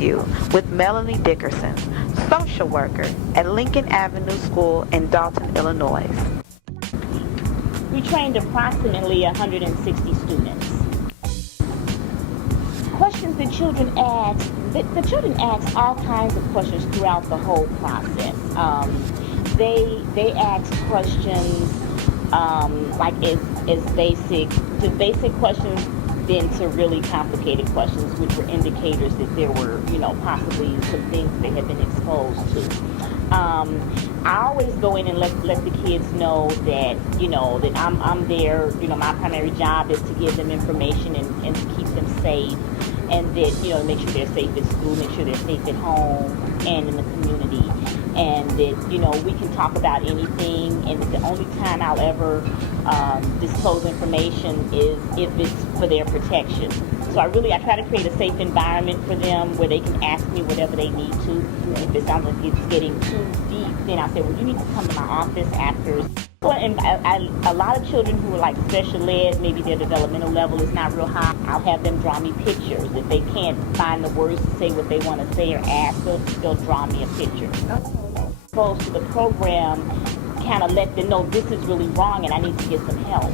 You with Melanie Dickerson, social worker at Lincoln Avenue School in Dalton, Illinois. We trained approximately 160 students. Questions that children ask, the children ask all kinds of questions throughout the whole process. They ask questions like as basic questions, then to really complicated questions, which were indicators that there were, possibly some things they had been exposed to. I always go in and let the kids know that, that I'm there. My primary job is to give them information and to keep them safe, and that, make sure they're safe at school, make sure they're safe at home and in the community, and that, we can talk about anything, and that the only time I'll ever disclose information is if it's for their protection. So I try to create a safe environment for them where they can ask me whatever they need to. If it sounds like it's getting too deep, then I say, well, you need to come to my office after. Well, and a lot of children who are like special ed, maybe their developmental level is not real high, I'll have them draw me pictures. If they can't find the words to say what they want to say or ask, they'll draw me a picture. Opposed to the program, kind of let them know this is really wrong and I need to get some help.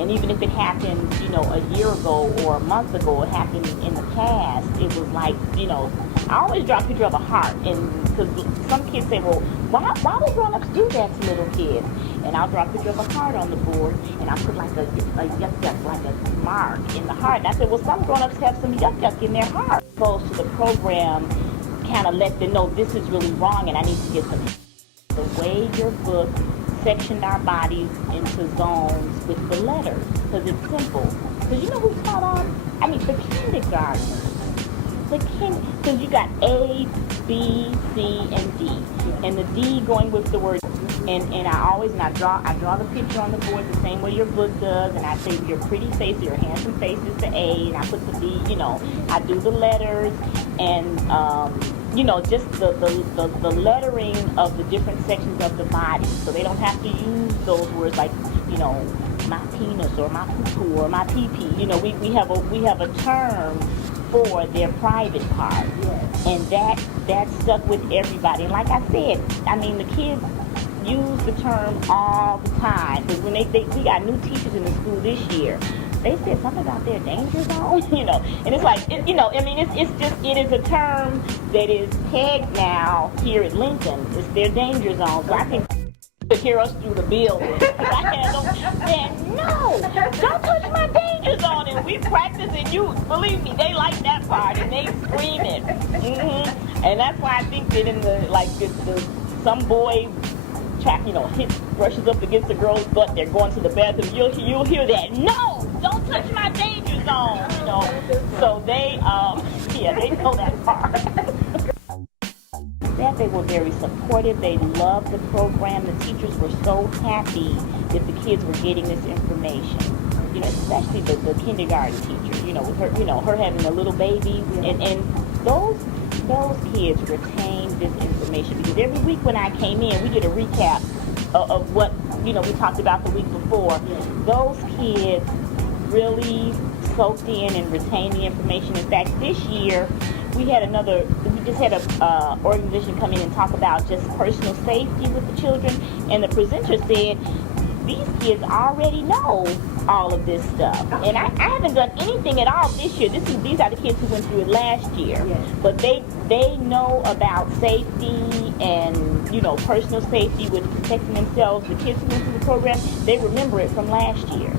And even if it happened, a year ago or a month ago, it happened in the past, it was like, I always draw a picture of a heart. And because some kids say, well, why do grown-ups do that to little kids? And I'll draw a picture of a heart on the board, and I'll put like a yuck, like a mark in the heart. And I said, well, some grown-ups have some yuck in their heart. Opposed to the program, kind of let them know this is really wrong and I need to get some help. The way your book sectioned our bodies into zones with the letters, because it's simple. Because you know who's taught on? I mean, the kindergartners. Because you got A, B, C, and D. And the D going with the word. And I draw the picture on the board the same way your book does, and I say your pretty face, your handsome face is the A, and I put the B, I do the letters, and just the lettering of the different sections of the body, so they don't have to use those words like, my penis or my poo or my pee-pee. We have a term for their private part, and that stuck with everybody. And like I said, I mean, the kids use the term all the time, because when we got new teachers in the school this year, they said something about their danger zone, and it's like, it is a term that is pegged now here at Lincoln. It's their danger zone. So I think to hear us through the building, I had them saying, no, don't touch my danger zone, and we practice and you, believe me, they like that part, and they screaming. And that's why I think that in some boy brushes up against the girl's butt, they're going to the bathroom, you'll hear that, no, don't touch my danger zone, So they know that part. That they were very supportive, they loved the program, the teachers were so happy that the kids were getting this information, especially the kindergarten teacher, with her, her having a little baby, and those kids retained this information, because every week when I came in, we did a recap of what, we talked about the week before. Those kids really soaked in and retained the information. In fact, this year, we just had a organization come in and talk about just personal safety with the children, and the presenter said, these kids already know all of this stuff. And I haven't done anything at all this year. These are the kids who went through it last year. But they know about safety and, personal safety with protecting themselves. The kids who went through the program, they remember it from last year.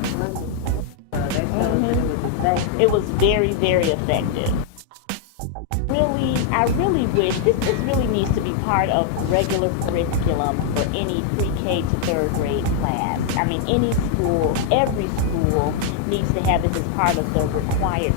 It was very, very effective. I really wish, this really needs to be part of regular curriculum for any pre-K to third grade class. I mean, every school needs to have this as part of the required